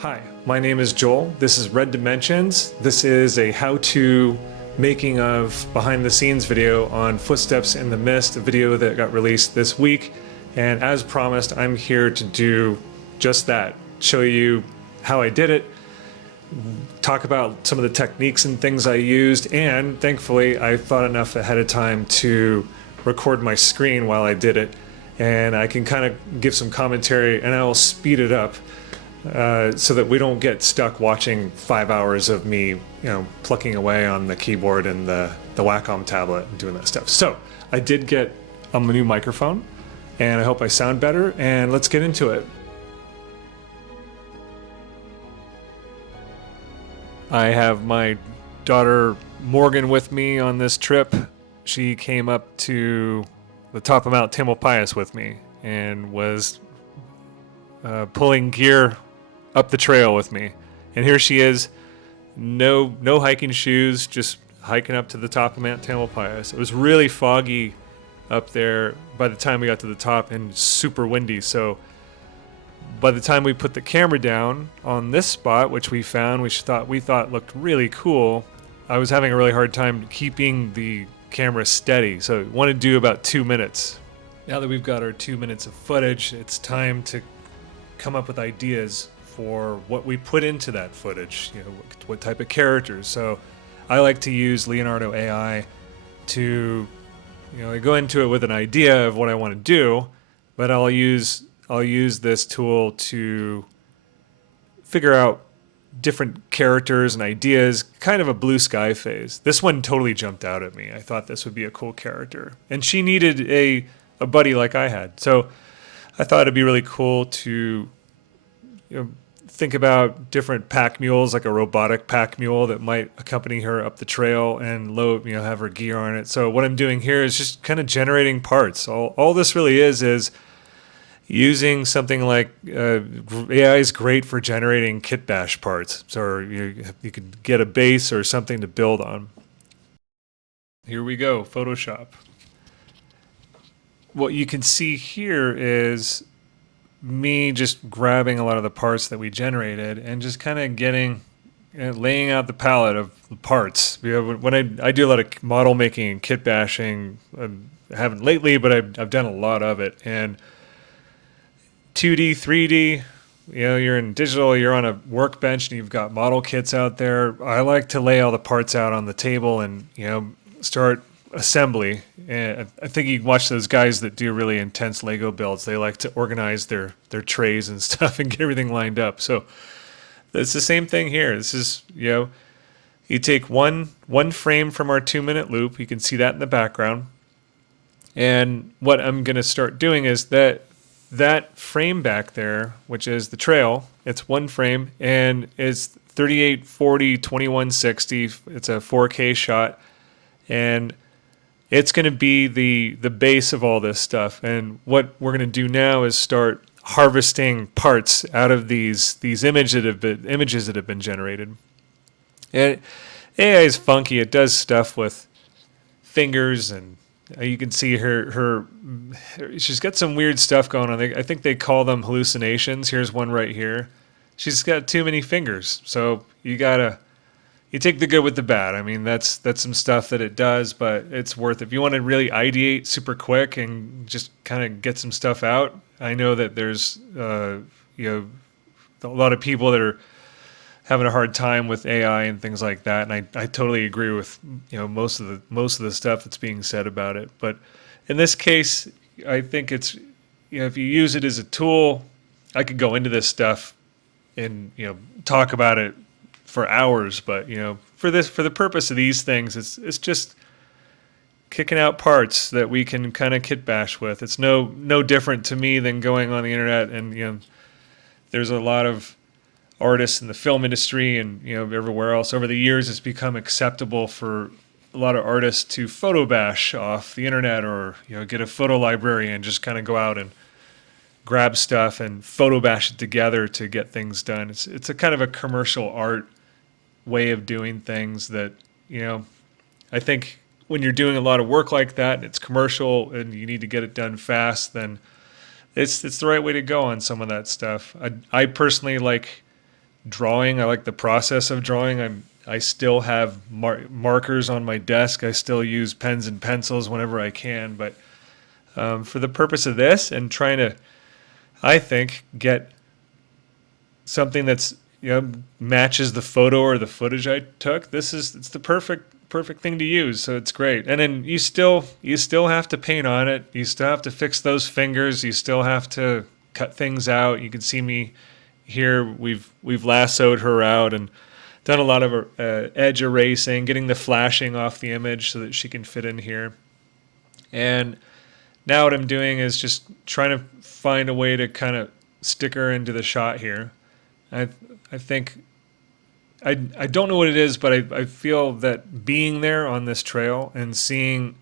Hi, my name is Joel. This is Red Dimensions. This is a how-to making of behind the scenes video on Footsteps in the Mist, a video that got released this week. And as promised, I'm here to do just that. Show you how I did it, talk about some of the techniques and things I used, and thankfully I thought enough ahead of time to record my screen while I did it. And I can kind of give some commentary and I will speed it up. So that we don't get stuck watching 5 hours of me, plucking away on the keyboard and the Wacom tablet and doing that stuff. So I did get a new microphone, and I hope I sound better. And let's get into it. I have my daughter Morgan with me on this trip. She came up to the top of Mount Tamalpais with me and was pulling gear up the trail with me, and here she is, no hiking shoes, just hiking up to the top of Mount Tamalpais. It was really foggy up there by the time we got to the top and super windy, so by the time we put the camera down on this spot, which we found, we thought looked really cool, I was having a really hard time keeping the camera steady, so I wanted to do about 2 minutes. Now that we've got our 2 minutes of footage, it's time to come up with ideas for what we put into that footage, what type of characters. So I like to use Leonardo AI to, I go into it with an idea of what I want to do, but I'll use this tool to figure out different characters and ideas, kind of a blue sky phase. This one totally jumped out at me. I thought this would be a cool character, and she needed a buddy like I had. So I thought it'd be really cool to think about different pack mules, like a robotic pack mule that might accompany her up the trail and load, have her gear on it. So what I'm doing here is just kind of generating parts. All this really is using something like AI is great for generating kit bash parts. So you could get a base or something to build on. Here we go, Photoshop. What you can see here is me just grabbing a lot of the parts that we generated and just kind of laying out the palette of the parts. When I do a lot of model making and kit bashing, I haven't lately, but I've done a lot of it. And 2D, 3D, you're in digital, you're on a workbench and you've got model kits out there. I like to lay all the parts out on the table and, start assembly. And I think you watch those guys that do really intense Lego builds. They like to organize their trays and stuff and get everything lined up. So it's the same thing here. This is, you take one frame from our 2-minute loop. You can see that in the background. And what I'm going to start doing is that frame back there, which is the trail, it's one frame and it's 3840 2160. It's a 4K shot, and it's going to be the base of all this stuff. And what we're going to do now is start harvesting parts out of these images that have been generated. And AI is funky. It does stuff with fingers, and you can see her she's got some weird stuff going on. I think they call them hallucinations. Here's one right here. She's got too many fingers. So you take the good with the bad. I mean, that's some stuff that it does, but it's worth it. If you want to really ideate super quick and just kind of get some stuff out, I know that there's a lot of people that are having a hard time with AI and things like that, and I totally agree with most of the stuff that's being said about it. But in this case, I think it's if you use it as a tool, I could go into this stuff and talk about it for hours, but for the purpose of these things, it's just kicking out parts that we can kind of kit bash with. It's no different to me than going on the internet, and there's a lot of artists in the film industry and everywhere else. Over the years, it's become acceptable for a lot of artists to photo bash off the internet, or get a photo library and just kind of go out and grab stuff and photo bash it together to get things done. It's a kind of a commercial art way of doing things that I think when you're doing a lot of work like that and it's commercial and you need to get it done fast, then it's the right way to go on some of that stuff. I personally like drawing. I like the process of drawing. I still have markers on my desk. I still use pens and pencils whenever I can. But for the purpose of this and trying to, I think, get something that's matches the photo or the footage I took, it's the perfect thing to use. So it's great. And then you still have to paint on it. You still have to fix those fingers. You still have to cut things out. You can see me here. We've lassoed her out and done a lot of edge erasing, getting the flashing off the image so that she can fit in here. And now what I'm doing is just trying to find a way to kind of stick her into the shot here. I think I don't know what it is, but I feel that being there on this trail and seeing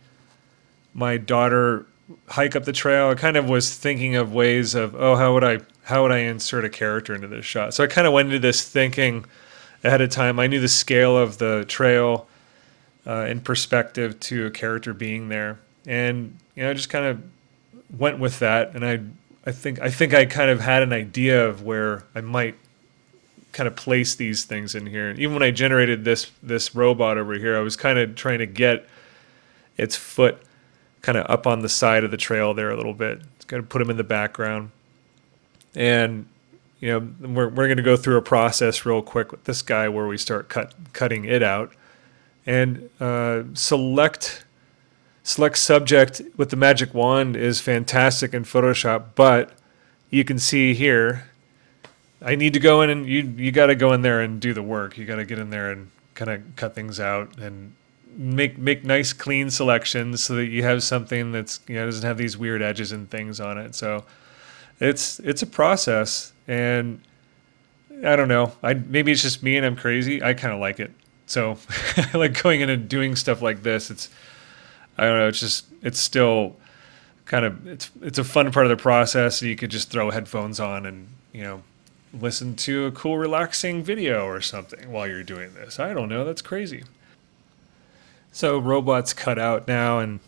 my daughter hike up the trail, I kind of was thinking of ways of, oh, how would I insert a character into this shot? So I kind of went into this thinking ahead of time. I knew the scale of the trail in perspective to a character being there, and I just kind of went with that. And I think I kind of had an idea of where I might kind of place these things in here. Even when I generated this robot over here, I was kind of trying to get its foot kind of up on the side of the trail there a little bit. It's going to put him in the background. And we're going to go through a process real quick with this guy where we start cutting it out and select subject with the magic wand is fantastic in Photoshop, but you can see here I need to go in and you got to go in there and do the work. You got to get in there and kind of cut things out and make nice clean selections so that you have something that's doesn't have these weird edges and things on it. So it's a process, and I don't know. Maybe it's just me and I'm crazy. I kind of like it. So I like going in and doing stuff like this. I don't know. It's still kind of it's a fun part of the process. You could just throw headphones on and listen to a cool relaxing video or something while you're doing this. I don't know. That's crazy. So robot's cut out now, and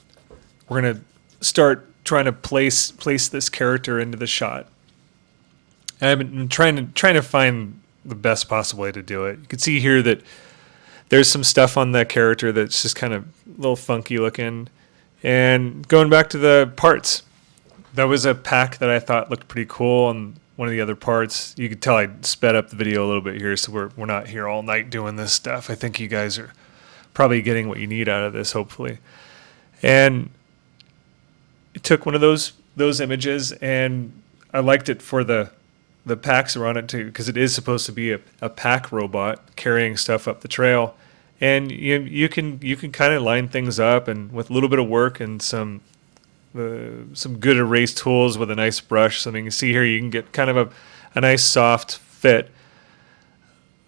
we're gonna start trying to place this character into the shot. And I've been trying to find the best possible way to do it. You can see here that there's some stuff on that character that's just kind of a little funky looking. And going back to the parts, that was a pack that I thought looked pretty cool. And one of the other parts, you could tell I sped up the video a little bit here, so we're not here all night doing this stuff. I think you guys are probably getting what you need out of this, hopefully. And it took one of those images, and I liked it for the packs are on it too, because it is supposed to be a pack robot carrying stuff up the trail. And you can kind of line things up, and with a little bit of work and some good erase tools with a nice brush. So you can see here you can get kind of a nice soft fit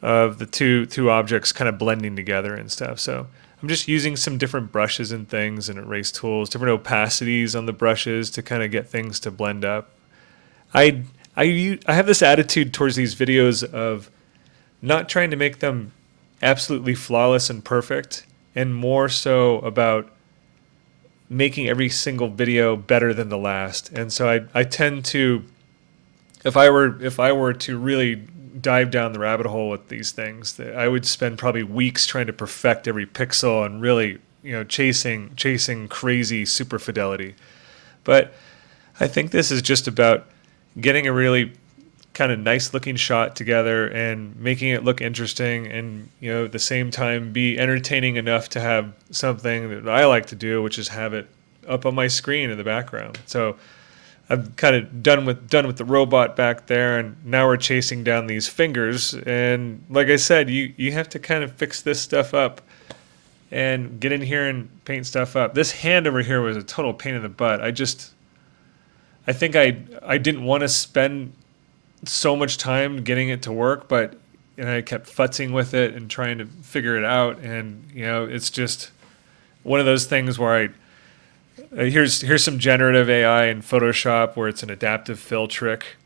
of the two objects kind of blending together and stuff. So I'm just using some different brushes and things and erase tools, different opacities on the brushes to kind of get things to blend up. I have this attitude towards these videos of not trying to make them absolutely flawless and perfect, and more so about making every single video better than the last. And so I tend to, if I were to really dive down the rabbit hole with these things, I would spend probably weeks trying to perfect every pixel and really chasing crazy super fidelity. But I think this is just about getting a really kind of nice looking shot together and making it look interesting, and at the same time be entertaining enough to have something that I like to do, which is have it up on my screen in the background. So I'm kind of done with the robot back there, and now we're chasing down these fingers. And like I said, you have to kind of fix this stuff up and get in here and paint stuff up. This hand over here was a total pain in the butt. I think I didn't want to spend so much time getting it to work, but I kept futzing with it and trying to figure it out. And it's just one of those things where here's some generative AI in Photoshop where it's an adaptive fill trick,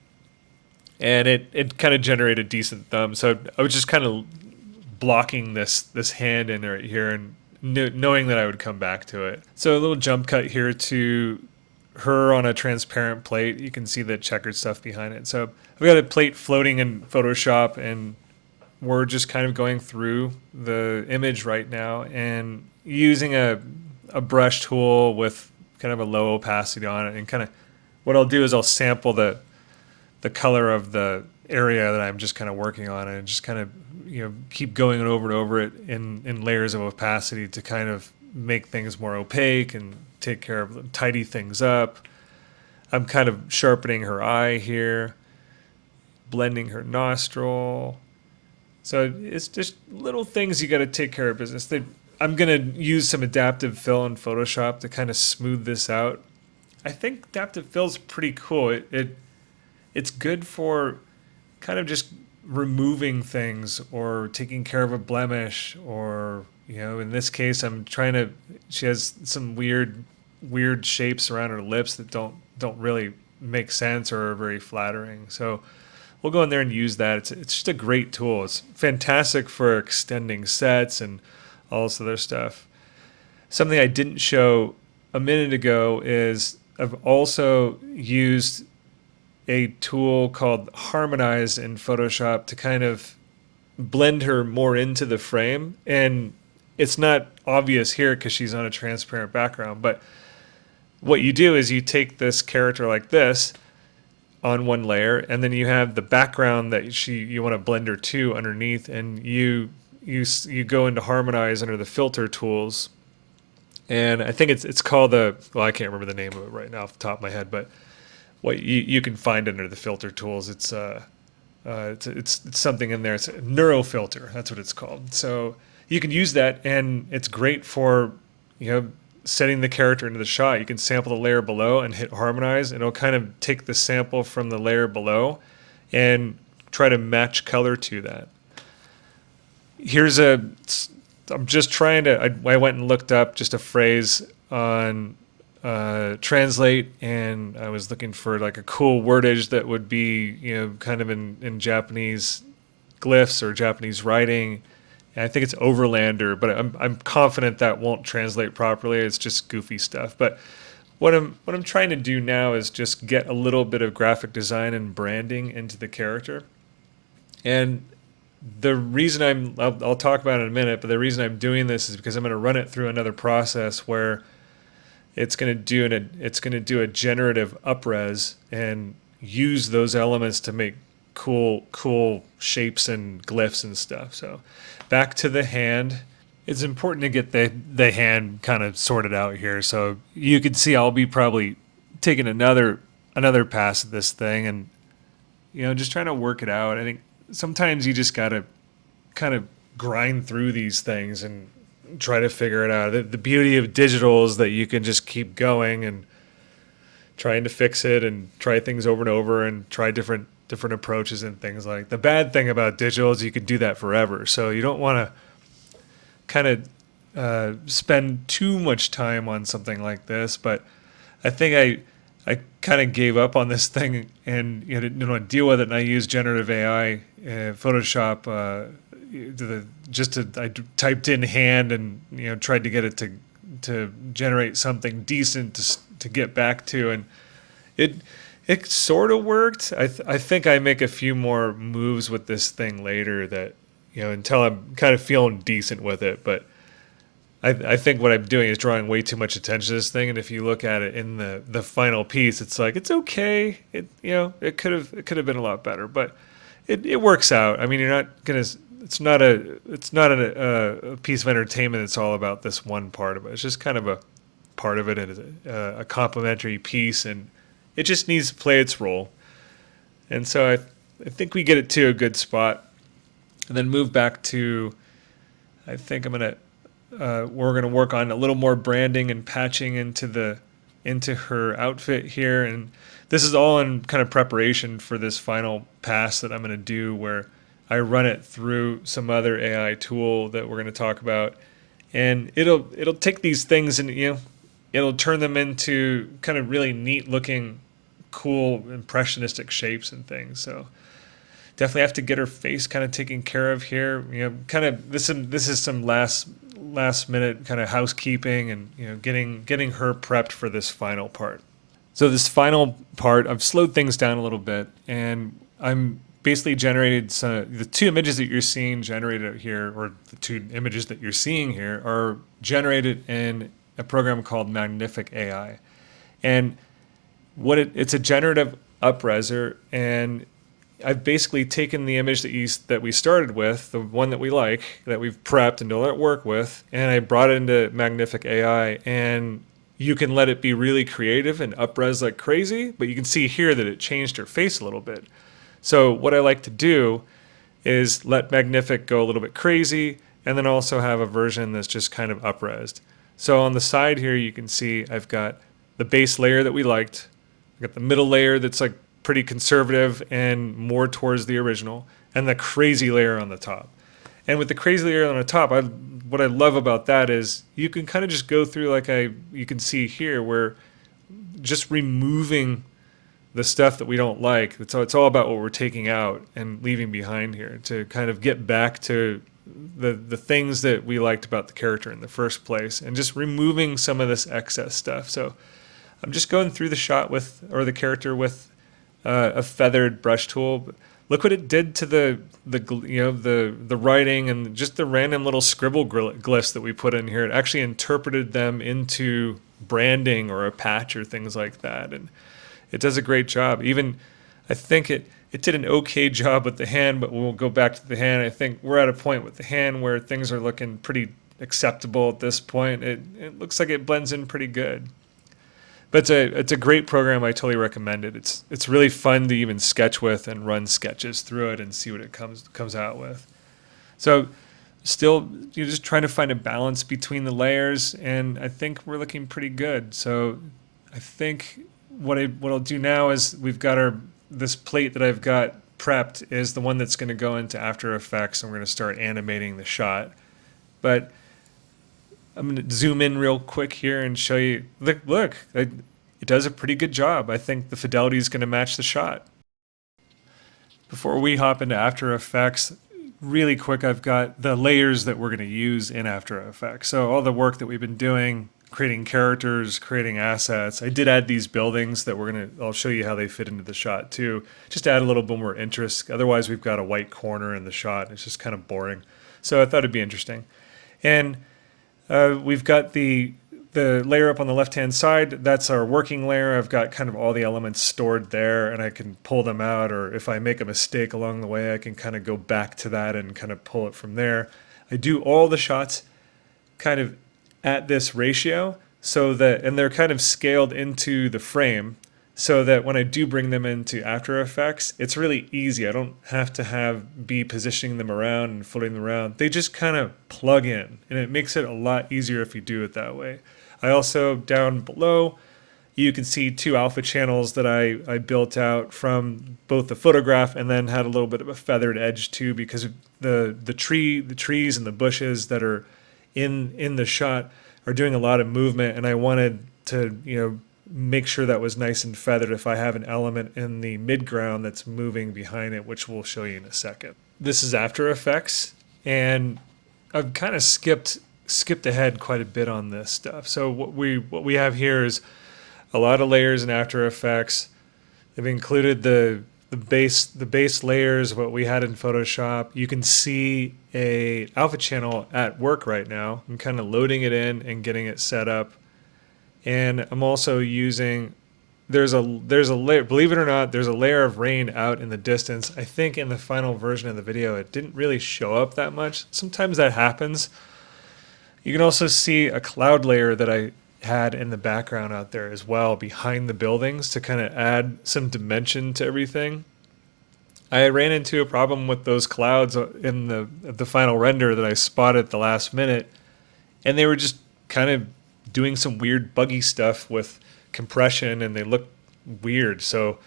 and it kind of generated decent thumbs. So I was just kind of blocking this hand in right here and knowing that I would come back to it. So a little jump cut here to her on a transparent plate. You can see the checkered stuff behind it. So I've got a plate floating in Photoshop, and we're just kind of going through the image right now and using a brush tool with kind of a low opacity on it, and kind of what I'll do is I'll sample the color of the area that I'm just kind of working on, and just kind of keep going over and over it in layers of opacity to kind of make things more opaque and take care of tidy things up. I'm kind of sharpening her eye here, blending her nostril. So it's just little things you got to take care of business. I'm going to use some adaptive fill in Photoshop to kind of smooth this out. I think adaptive fill is pretty cool. It's good for kind of just removing things or taking care of a blemish, or in this case she has some weird shapes around her lips that don't really make sense or are very flattering. So we'll go in there and use that. It's just a great tool. It's fantastic for extending sets and all this other stuff. Something I didn't show a minute ago is I've also used a tool called Harmonize in Photoshop to kind of blend her more into the frame. And it's not obvious here because she's on a transparent background, but what you do is you take this character like this on one layer, and then you have the background that you want to blend her to underneath, and you go into Harmonize under the filter tools. And I think it's called I can't remember the name of it right now off the top of my head, but what you can find under the filter tools, it's something in there. It's a neurofilter. That's what it's called. So you can use that, and it's great for setting the character into the shot. You can sample the layer below and hit Harmonize, and it'll kind of take the sample from the layer below and try to match color to that. I'm just trying to, I went and looked up just a phrase on Translate, and I was looking for like a cool wordage that would be, kind of in Japanese glyphs or Japanese writing. And I think it's overlander, but I'm confident that won't translate properly. It's just goofy stuff. But what I'm trying to do now is just get a little bit of graphic design and branding into the character. And the reason I'll talk about it in a minute, but the reason I'm doing this is because I'm going to run it through another process where it's going to do a generative upres and use those elements to make cool shapes and glyphs and stuff. So back to the hand. It's important to get the hand kind of sorted out here. So you can see I'll be probably taking another pass at this thing, and just trying to work it out. I think sometimes you just got to kind of grind through these things and try to figure it out. The beauty of digital is that you can just keep going and trying to fix it and try things over and over and try different approaches and things like. The bad thing about digital is you could do that forever. So you don't want to kind of spend too much time on something like this. But I think I kind of gave up on this thing and didn't deal with it. And I used generative AI, Photoshop, I typed in hand and tried to get it to generate something decent to get back to, and it sort of worked. I think I make a few more moves with this thing later that until I'm kind of feeling decent with it. But I think what I'm doing is drawing way too much attention to this thing, and if you look at it in the final piece, it's like it's okay. It could have been a lot better, but it works out. I mean, you're not gonna. It's not a piece of entertainment. It's all about this one part of it. It's just kind of a part of it, and a complementary piece, and it just needs to play its role. And so I think we get it to a good spot, and then move back to. I think we're gonna work on a little more branding and patching into her outfit here, and this is all in kind of preparation for this final pass that I'm gonna do, where I run it through some other AI tool that we're going to talk about, and it'll take these things and it'll turn them into kind of really neat looking, cool impressionistic shapes and things. So definitely have to get her face kind of taken care of here. Kind of this is some last minute kind of housekeeping and getting her prepped for this final part. So this final part, I've slowed things down a little bit, and I'm basically generated the two images that you're seeing generated here, or the two images that you're seeing here, are generated in a program called Magnific AI. And it's a generative upreser, and I've basically taken the image that we started with, the one that we like, that we've prepped and done work with, and I brought it into Magnific AI, and you can let it be really creative and upres like crazy, but you can see here that it changed her face a little bit. So what I like to do is let Magnific go a little bit crazy, and then also have a version that's just kind of upresed. So on the side here, you can see I've got the base layer that we liked. I've got the middle layer that's like pretty conservative and more towards the original, and the crazy layer on the top. And with the crazy layer on the top, what I love about that is you can kind of just go through, like you can see here, where just removing the stuff that we don't like. It's all about what we're taking out and leaving behind here to kind of get back to the things that we liked about the character in the first place, and just removing some of this excess stuff. So I'm just going through the shot the character with a feathered brush tool. But look what it did to the writing and just the random little scribble glyphs that we put in here. It actually interpreted them into branding or a patch or things like that, and it does a great job. Even I think it did an okay job with the hand, but we'll go back to the hand. I think we're at a point with the hand where things are looking pretty acceptable at this point. It looks like it blends in pretty good. But it's a great program. I totally recommend it. It's really fun to even sketch with and run sketches through it and see what it comes out with. So still, you're just trying to find a balance between the layers, and I think we're looking pretty good. So I think what I'll do now is we've got this plate that I've got prepped is the one that's going to go into After Effects, and we're going to start animating the shot. But I'm going to zoom in real quick here and show you. Look, it does a pretty good job. I think the fidelity is going to match the shot. Before we hop into After Effects, really quick, I've got the layers that we're going to use in After Effects. So all the work that we've been doing, creating characters, creating assets. I did add these buildings that I'll show you how they fit into the shot too, just to add a little bit more interest. Otherwise, we've got a white corner in the shot. It's just kind of boring. So I thought it'd be interesting. And we've got the layer up on the left-hand side. That's our working layer. I've got kind of all the elements stored there, and I can pull them out, or if I make a mistake along the way, I can kind of go back to that and kind of pull it from there. I do all the shots kind of at this ratio, and they're kind of scaled into the frame, so that when I do bring them into After Effects, it's really easy. I don't have to be positioning them around and footing them around. They just kind of plug in, and it makes it a lot easier if you do it that way. I also, down below, you can see two alpha channels that I built out from both the photograph, and then had a little bit of a feathered edge too, because of the trees and the bushes that are in the shot are doing a lot of movement, and I wanted to make sure that was nice and feathered if I have an element in the midground that's moving behind it, which we'll show you in a second. This is After Effects, and I've kind of skipped ahead quite a bit on this stuff. So what we have here is a lot of layers in After Effects. They've included the base layers, what we had in Photoshop. You can see a alpha channel at work right now. I'm kind of loading it in and getting it set up. And I'm also using, there's a layer, believe it or not, there's a layer of rain out in the distance. I think in the final version of the video, it didn't really show up that much. Sometimes that happens. You can also see a cloud layer that I had in the background out there as well, behind the buildings, to kind of add some dimension to everything. I ran into a problem with those clouds in the final render that I spotted at the last minute, and they were just kind of doing some weird buggy stuff with compression, and they looked weird. So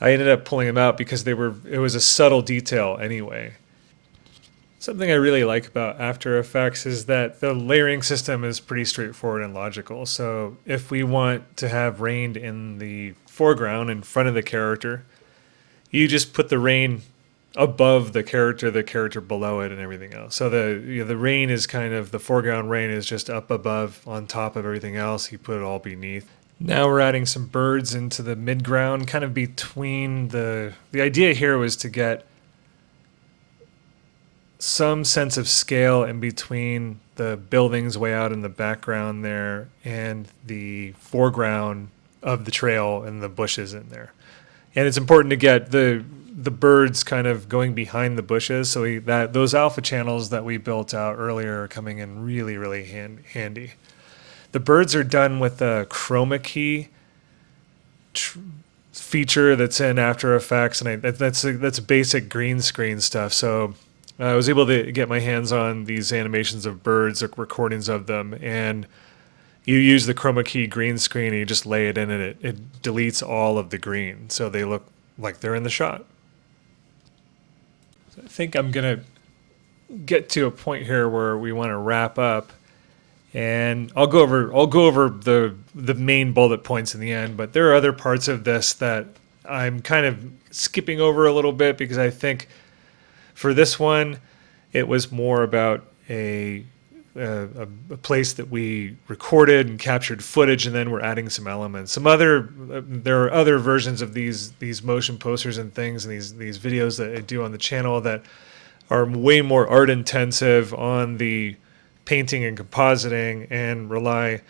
I ended up pulling them out because it was a subtle detail anyway. Something I really like about After Effects is that the layering system is pretty straightforward and logical. So if we want to have rain in the foreground in front of the character, you just put the rain above the character below it, and everything else. So the rain is kind of, the foreground rain is just up above on top of everything else. You put it all beneath. Now we're adding some birds into the midground, kind of between the idea here was to get some sense of scale in between the buildings way out in the background there and the foreground of the trail and the bushes in there. And it's important to get the birds kind of going behind the bushes, so that those alpha channels that we built out earlier are coming in really, really handy. The birds are done with a chroma key feature that's in After Effects, and that's basic green screen stuff. So I was able to get my hands on these animations of birds, or recordings of them, and you use the chroma key green screen and you just lay it in, and it deletes all of the green, so they look like they're in the shot. So I think I'm gonna get to a point here where we want to wrap up, and I'll go over the main bullet points in the end, but there are other parts of this that I'm kind of skipping over a little bit because I think for this one it was more about a place that we recorded and captured footage, and then we're adding some elements. There are other versions of these motion posters and things, and these videos that I do on the channel that are way more art intensive on the painting and compositing, and rely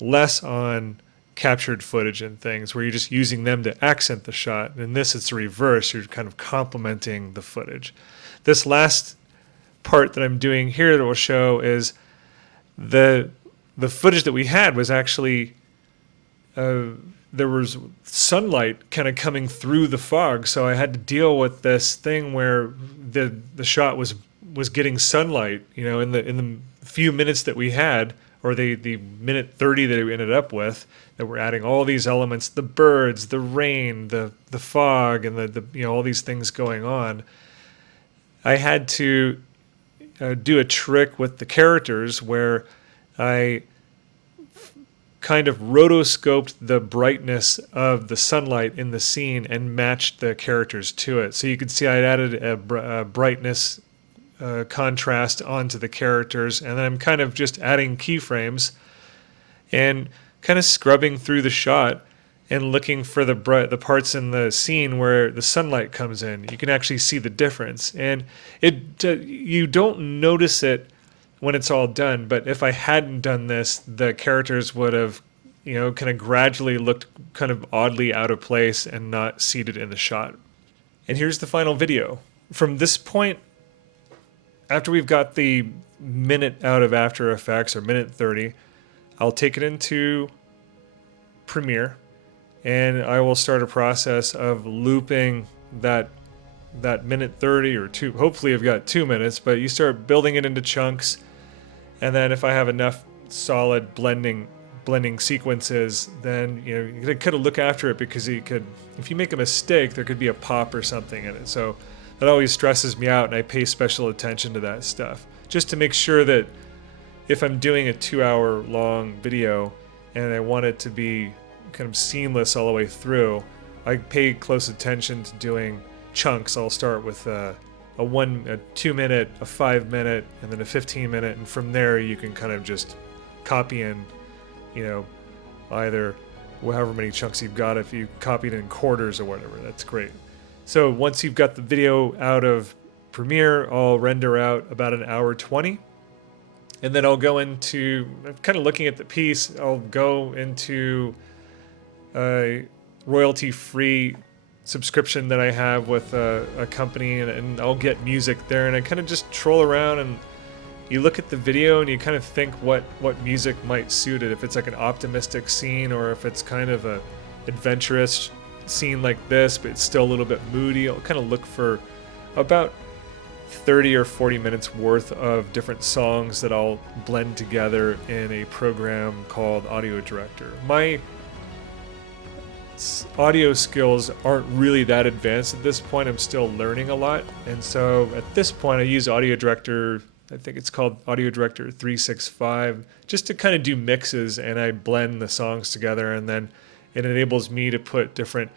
less on captured footage and things, where you're just using them to accent the shot. In this, it's the reverse. You're kind of complementing the footage. This last part that I'm doing here that will show is the footage that we had was actually there was sunlight kind of coming through the fog, so I had to deal with this thing where the shot was getting sunlight, in the few minutes that we had, or the minute 30 that we ended up with, that we're adding all these elements, the birds, the rain, the fog, and the all these things going on. I had to do a trick with the characters where I kind of rotoscoped the brightness of the sunlight in the scene and matched the characters to it. So you can see I added a brightness contrast onto the characters, and then I'm kind of just adding keyframes and kind of scrubbing through the shot and looking for the parts in the scene where the sunlight comes in. You can actually see the difference, and you don't notice it when it's all done. But if I hadn't done this, the characters would have, kind of gradually looked kind of oddly out of place and not seated in the shot. And here's the final video. From this point, after we've got the minute out of After Effects, or minute 30, I'll take it into Premiere, and I will start a process of looping that minute 30 or two. Hopefully I've got 2 minutes, but you start building it into chunks, and then if I have enough solid blending sequences, then you kind of look after it, because if you make a mistake, there could be a pop or something in it. So that always stresses me out, and I pay special attention to that stuff, just to make sure that if I'm doing a 2-hour long video and I want it to be kind of seamless all the way through, I pay close attention to doing chunks. I'll start with a 2 minute, a 5 minute, and then a 15 minute, and from there you can kind of just copy in, either however many chunks you've got. If you copied in quarters or whatever, that's great. So once you've got the video out of Premiere, I'll render out about an hour 20, and then I'll go into, kind of looking at the piece, I'll go into a royalty-free subscription that I have with a company, and I'll get music there, and I kind of just troll around, and you look at the video and you kind of think what music might suit it, if it's like an optimistic scene, or if it's kind of a adventurous scene like this, but it's still a little bit moody. I'll kind of look for about 30 or 40 minutes worth of different songs that I'll blend together in a program called Audio Director. My audio skills aren't really that advanced at this point. I'm still learning a lot, and so at this point I use Audio Director, I think it's called Audio Director 365, just to kind of do mixes, and I blend the songs together, and then it enables me to put different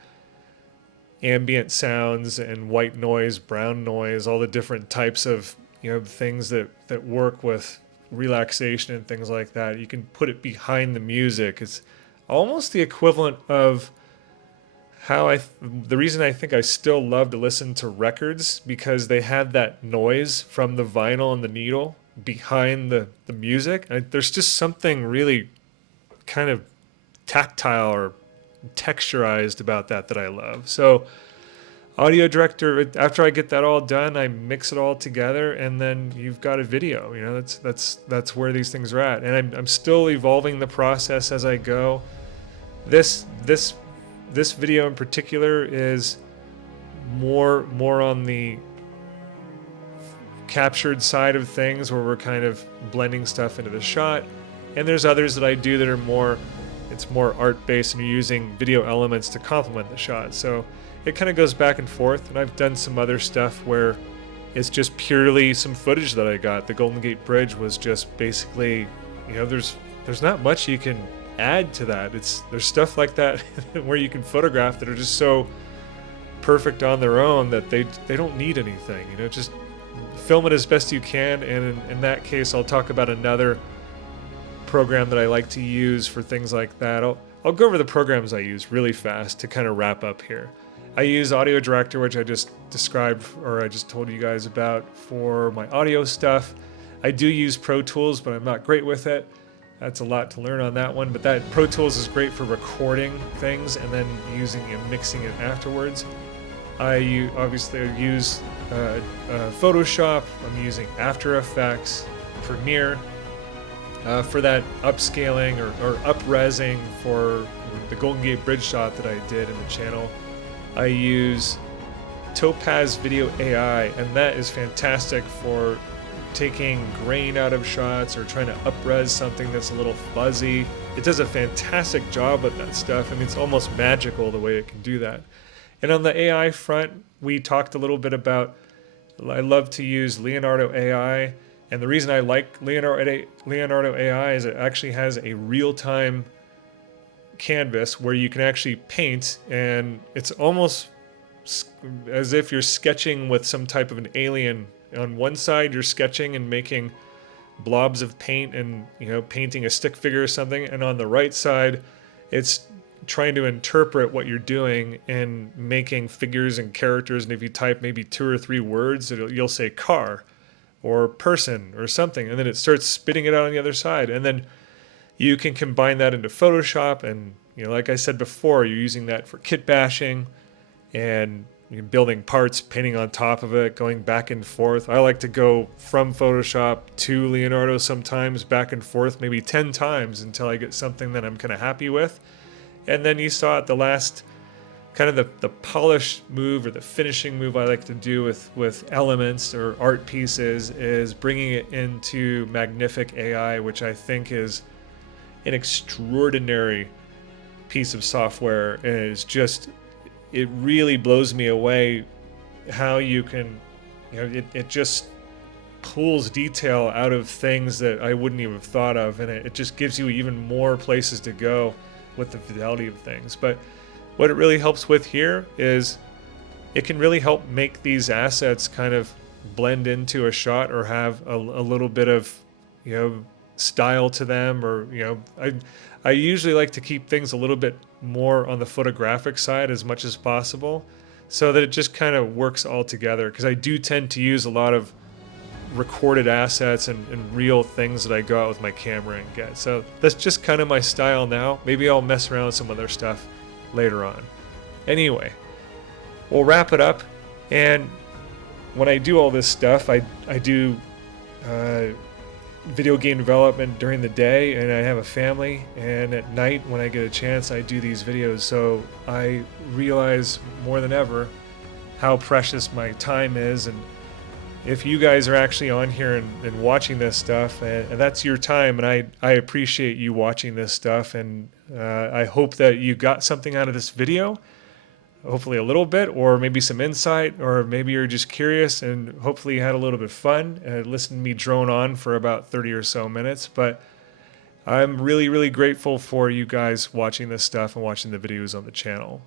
ambient sounds and white noise, brown noise, all the different types of things that work with relaxation and things like that. You can put it behind the music. almost the equivalent of how the reason I think I still love to listen to records, because they had that noise from the vinyl and the needle behind the music. There's just something really kind of tactile or texturized about that I love. So audio director, after I get that all done, I mix it all together, and then you've got a video. You know, that's where these things are at. And I'm still evolving the process as I go. This video in particular is more on the captured side of things, where we're kind of blending stuff into the shot. And there's others that I do that are it's more art based, and you're using video elements to complement the shot. So it kind of goes back and forth. And I've done some other stuff where it's just purely some footage that I got. The Golden Gate Bridge was just basically, you know, there's not much you can add to that. There's stuff like that where you can photograph that are just so perfect on their own that they don't need anything. You know, just film it as best you can. And in that case, I'll talk about another program that I like to use for things like that. I'll go over the programs I use really fast to kind of wrap up here. I use Audio Director, which I just described, or I just told you guys about, for my audio stuff. I do use Pro Tools, but I'm not great with it. That's a lot to learn on that one, but that Pro Tools is great for recording things and then using and mixing it afterwards. Obviously use Photoshop. I'm using After Effects, Premiere for that upscaling or up-resing for the Golden Gate Bridge shot that I did in the channel. I use Topaz Video AI, and that is fantastic for taking grain out of shots or trying to up-res something that's a little fuzzy. It does a fantastic job with that stuff. I mean, it's almost magical the way it can do that. And on the AI front, we talked a little bit about, I love to use Leonardo AI, and the reason I like Leonardo AI is it actually has a real-time canvas where you can actually paint, and it's almost as if you're sketching with some type of an alien. On one side you're sketching and making blobs of paint and, you know, painting a stick figure or something, and on the right side it's trying to interpret what you're doing and making figures and characters. And if you type maybe 2 or 3 words, you'll say car or person or something, and then it starts spitting it out on the other side. And then you can combine that into Photoshop, and, you know, like I said before, you're using that for kit bashing and you're building parts, painting on top of it, going back and forth. I like to go from Photoshop to Leonardo sometimes, back and forth, maybe 10 times until I get something that I'm kind of happy with. And then you saw at the last, kind of the polish move or the finishing move I like to do with elements or art pieces is bringing it into Magnific AI, which I think is an extraordinary piece of software. And it's just, it really blows me away how you can, you know, it just pulls detail out of things that I wouldn't even have thought of, and it just gives you even more places to go with the fidelity of things. But what it really helps with here is it can really help make these assets kind of blend into a shot or have a little bit of, you know, style to them. Or, you know, I usually like to keep things a little bit more on the photographic side as much as possible, so that it just kind of works all together, because I do tend to use a lot of recorded assets and real things that I go out with my camera and get. So that's just kind of my style now. Maybe I'll mess around with some other stuff later on. Anyway, we'll wrap it up. And when I do all this stuff, I do video game development during the day, and I have a family, and at night when I get a chance I do these videos. So I realize more than ever how precious my time is, and if you guys are actually on here and watching this stuff, and that's your time, and I appreciate you watching this stuff, and I hope that you got something out of this video, hopefully a little bit, or maybe some insight, or maybe you're just curious, and hopefully you had a little bit of fun and listened to me drone on for about 30 or so minutes. But I'm really, really grateful for you guys watching this stuff and watching the videos on the channel.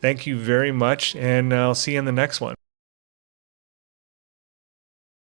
Thank you very much, and I'll see you in the next one.